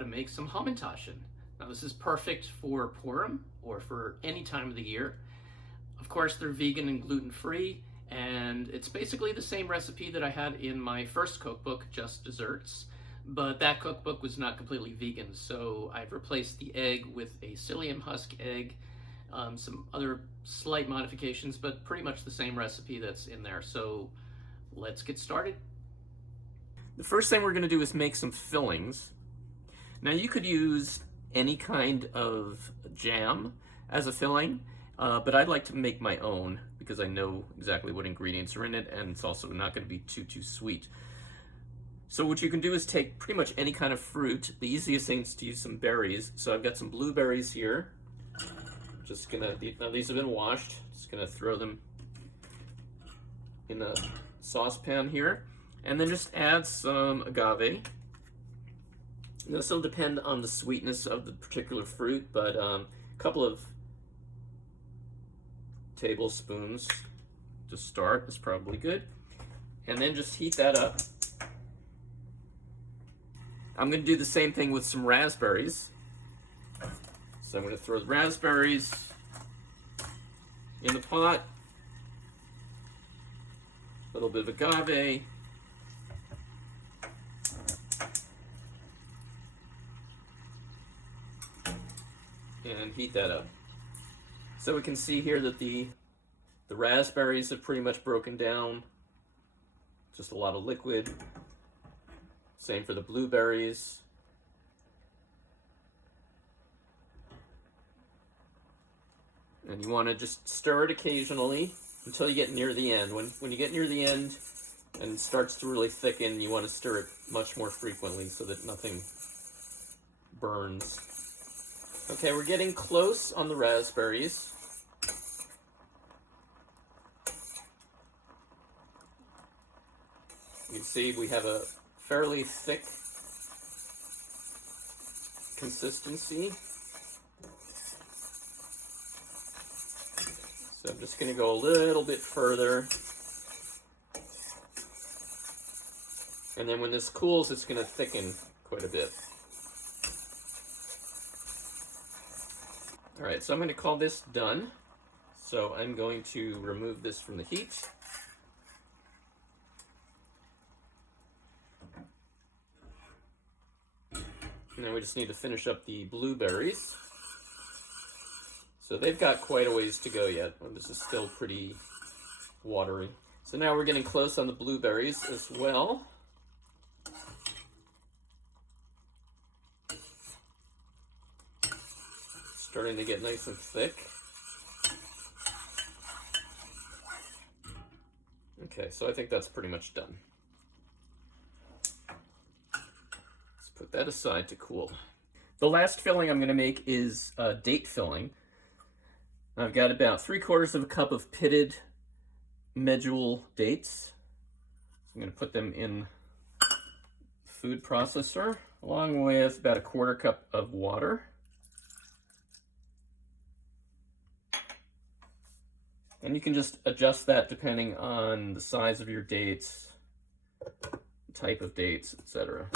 to make some Hamantaschen. Now this is perfect for Purim or for any time of the year. Of course, they're vegan and gluten-free, and it's basically the same recipe that I had in my first cookbook, Just Desserts, but that cookbook was not completely vegan, so I've replaced the egg with a psyllium husk egg, some other slight modifications, but pretty much the same recipe that's in there. So let's get started. The first thing we're going to do is make some fillings. Now you could use any kind of jam as a filling, but I'd like to make my own because I know exactly what ingredients are in it, and it's also not going to be too sweet. So what you can do is take pretty much any kind of fruit. The easiest thing is to use some berries. So I've got some blueberries here. Just gonna, now these have been washed. Just gonna throw them in a saucepan here. And then just add some agave. This will depend on the sweetness of the particular fruit, but a couple of tablespoons to start is probably good. And then just heat that up. I'm going to do the same thing with some raspberries. So I'm going to throw the raspberries in the pot. A little bit of agave. And heat that up. So we can see here that the raspberries have pretty much broken down. Just a lot of liquid. Same for the blueberries. And you want to just stir it occasionally until you get near the end. When you get near the end and it starts to really thicken, you want to stir it much more frequently so that nothing burns. Okay, we're getting close on the raspberries. You can see we have a fairly thick consistency. So I'm just going to go a little bit further. And then when this cools, it's going to thicken quite a bit. All right, so I'm going to call this done. So I'm going to remove this from the heat. Now we just need to finish up the blueberries. So they've got quite a ways to go yet. This is still pretty watery. So now we're getting close on the blueberries as well. Starting to get nice and thick. Okay, so I think that's pretty much done. Put that aside to cool. The last filling I'm going to make is a date filling. I've got about 3/4 of a cup of pitted medjool dates. So I'm going to put them in the food processor along with about a 1/4 cup of water. And you can just adjust that depending on the size of your dates, type of dates, etc.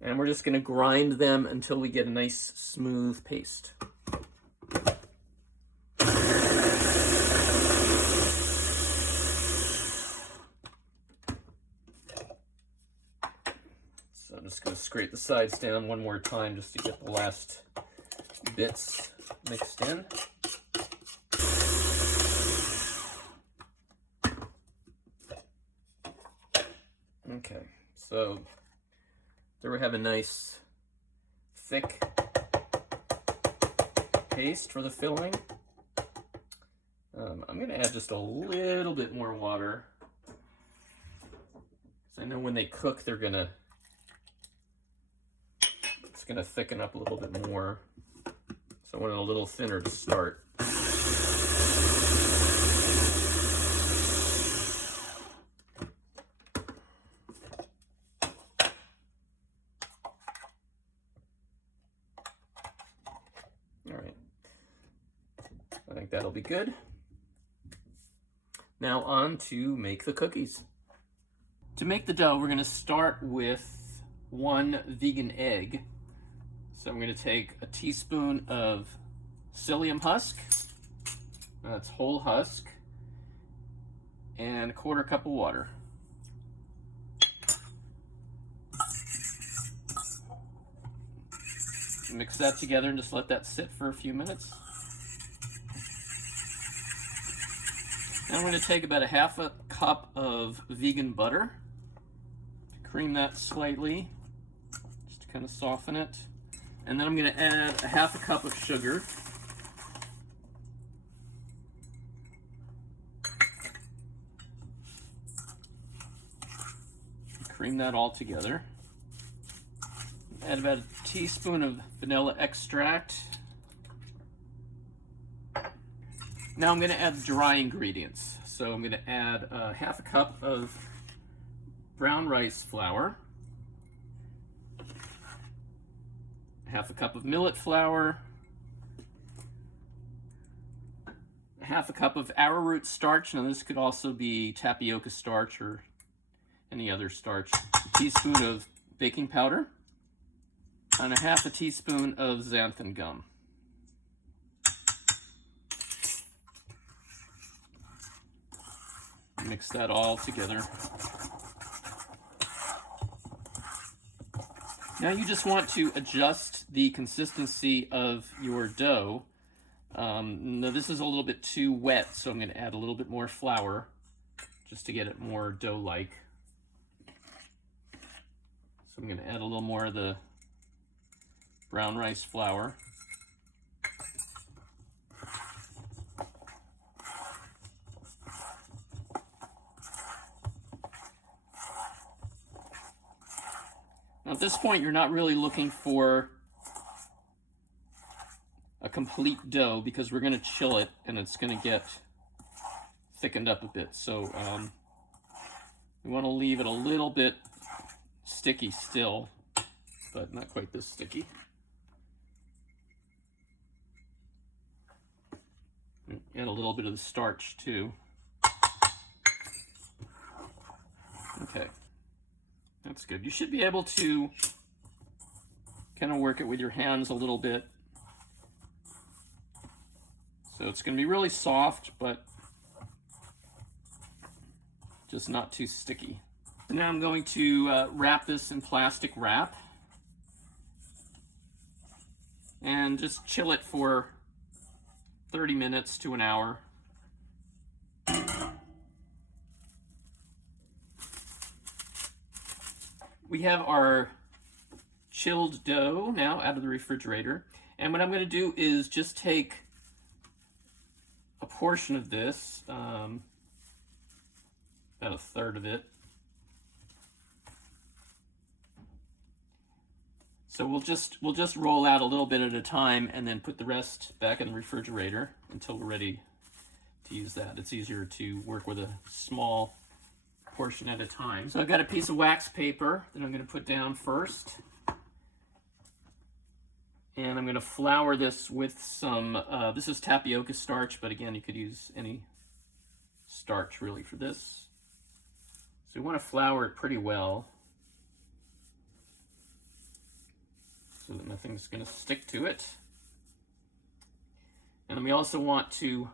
And we're just going to grind them until we get a nice smooth paste. So I'm just going to scrape the sides down one more time just to get the last bits mixed in. Okay, so there we have a nice thick paste for the filling. I'm going to add just a little bit more water, because I know when they cook it's going to thicken up a little bit more. So I want it a little thinner to start. I think that'll be good. Now on to make the cookies. To make the dough, we're going to start with 1 vegan egg. So I'm going to take a teaspoon of psyllium husk, that's whole husk, and 1/4 cup of water. Mix that together and just let that sit for a few minutes. Now I'm going to take about 1/2 cup of vegan butter, cream that slightly, just to kind of soften it. And then I'm going to add 1/2 cup of sugar. Cream that all together. Add about 1 teaspoon of vanilla extract. Now I'm going to add dry ingredients. So I'm going to add 1/2 cup of brown rice flour, 1/2 cup of millet flour, 1/2 cup of arrowroot starch. Now this could also be tapioca starch or any other starch. A teaspoon of baking powder, and 1/2 teaspoon of xanthan gum. Mix that all together. Now you just want to adjust the consistency of your dough. Now this is a little bit too wet, so I'm going to add a little bit more flour just to get it more dough-like. So I'm going to add a little more of the brown rice flour. Now at this point, you're not really looking for a complete dough because we're going to chill it and it's going to get thickened up a bit. So we want to leave it a little bit sticky still, but not quite this sticky. Add a little bit of the starch too. Okay, that's good. You should be able to kind of work it with your hands a little bit. So it's going to be really soft, but just not too sticky. Now I'm going to wrap this in plastic wrap and just chill it for 30 minutes to an hour. We have our chilled dough now out of the refrigerator, and what I'm going to do is just take a portion of this, about 1/3 of it. So we'll just roll out a little bit at a time and then put the rest back in the refrigerator until we're ready to use that. It's easier to work with a small portion at a time. So I've got a piece of wax paper that I'm going to put down first. And I'm going to flour this with some, this is tapioca starch, but again, you could use any starch really for this. So we want to flour it pretty well so that nothing's going to stick to it. And then we also want to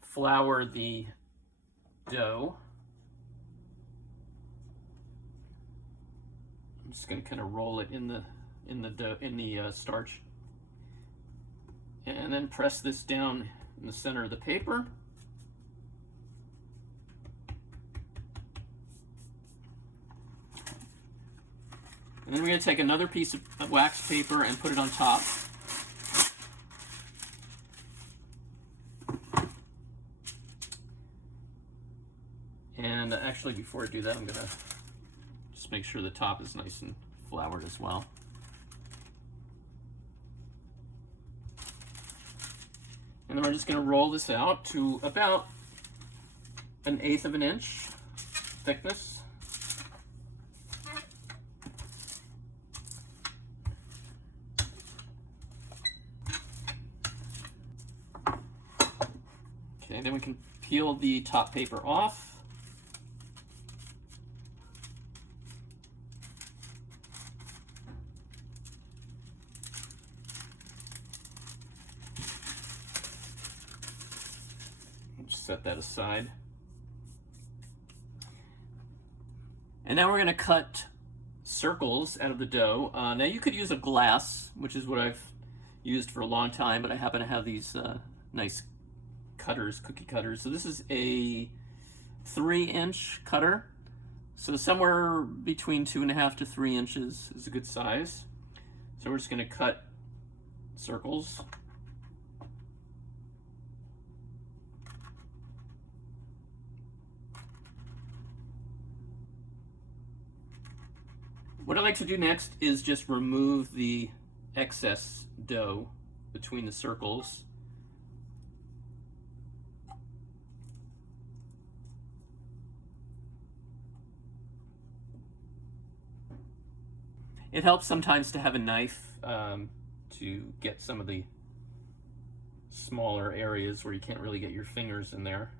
flour the dough. I'm just going to kind of roll it in the starch, and then press this down in the center of the paper. And then we're going to take another piece of wax paper and put it on top. And actually, before I do that, I'm going to just make sure the top is nice and floured as well. And then we're just going to roll this out to about 1/8 of an inch thickness. Okay, then we can peel the top paper off. set that aside. And now we're going to cut circles out of the dough. Now you could use a glass, which is what I've used for a long time, but I happen to have these nice cutters, cookie cutters. So this is a 3-inch cutter. So somewhere between 2.5 to 3 inches is a good size. So we're just going to cut circles. What I like to do next is just remove the excess dough between the circles. It helps sometimes to have a knife to get some of the smaller areas where you can't really get your fingers in there.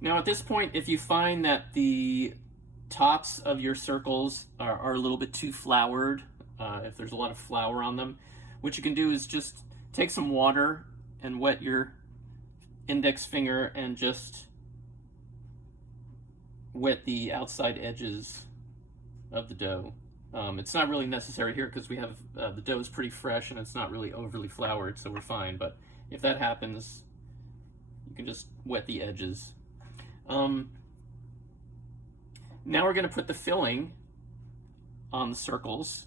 Now at this point, if you find that the tops of your circles are a little bit too floured, if there's a lot of flour on them, what you can do is just take some water and wet your index finger and just wet the outside edges of the dough. It's not really necessary here because we have the dough is pretty fresh and it's not really overly floured, so we're fine. But if that happens, you can just wet the edges. Now we're going to put the filling on the circles.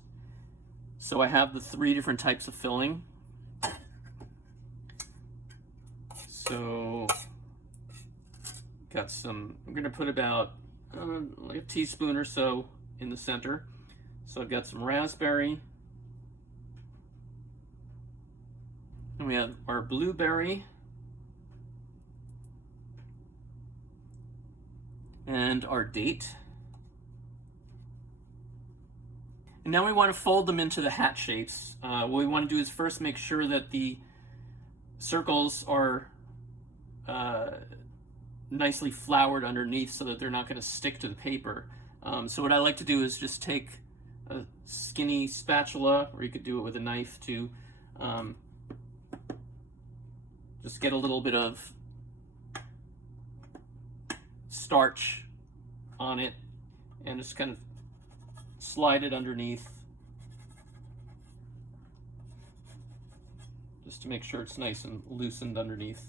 So I have the 3 different types of filling. So got some, I'm going to put about like a teaspoon or so in the center. So I've got some raspberry. And we have our blueberry. And our date. And now we want to fold them into the hat shapes. What we want to do is first make sure that the circles are nicely floured underneath so that they're not going to stick to the paper. So what I like to do is just take a skinny spatula, or you could do it with a knife to just get a little bit of starch on it and just kind of slide it underneath just to make sure it's nice and loosened underneath.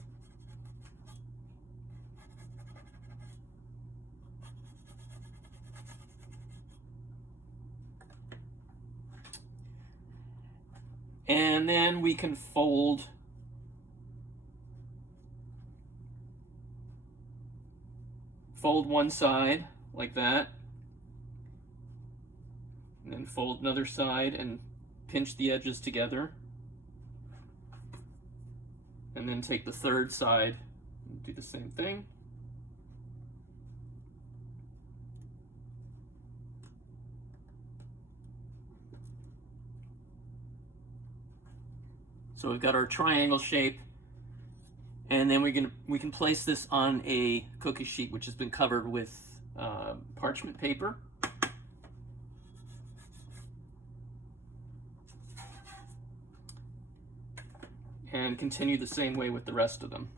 And then we can fold one side like that, and then fold another side and pinch the edges together, and then take the third side and do the same thing. So we've got our triangle shape, and then we can place this on a cookie sheet which has been covered with parchment paper. And continue the same way with the rest of them.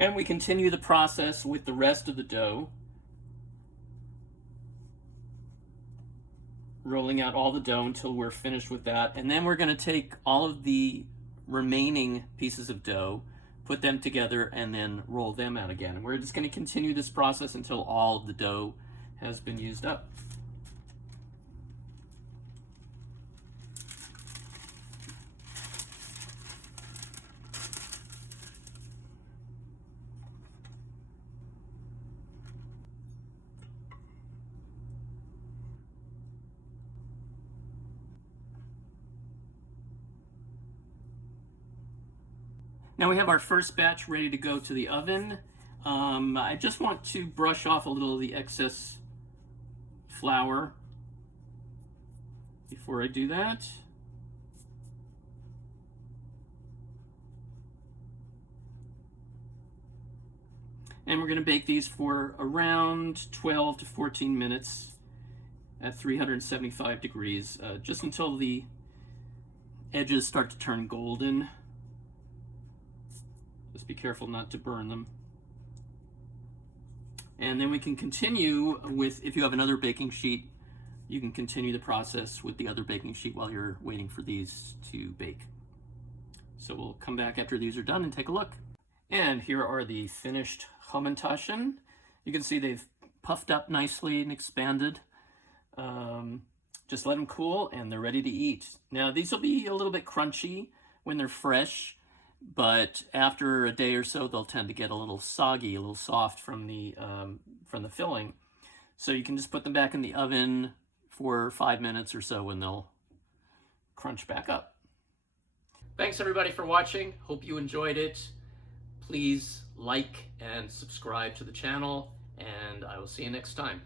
And we continue the process with the rest of the dough, rolling out all the dough until we're finished with that. And then we're going to take all of the remaining pieces of dough, put them together, and then roll them out again. And we're just going to continue this process until all of the dough has been used up. Now we have our first batch ready to go to the oven. I just want to brush off a little of the excess flour before I do that. And we're going to bake these for around 12 to 14 minutes at 375 degrees, just until the edges start to turn golden. Just be careful not to burn them. And then we can continue with, if you have another baking sheet, you can continue the process with the other baking sheet while you're waiting for these to bake. So we'll come back after these are done and take a look. And here are the finished Hamantaschen. You can see they've puffed up nicely and expanded. Just let them cool and they're ready to eat. Now these will be a little bit crunchy when they're fresh, but after a day or so they'll tend to get a little soggy, a little soft from the filling. So you can just put them back in the oven for 5 minutes or so and they'll crunch back up. Thanks everybody for watching. Hope you enjoyed it. Please like and subscribe to the channel, and I will see you next time.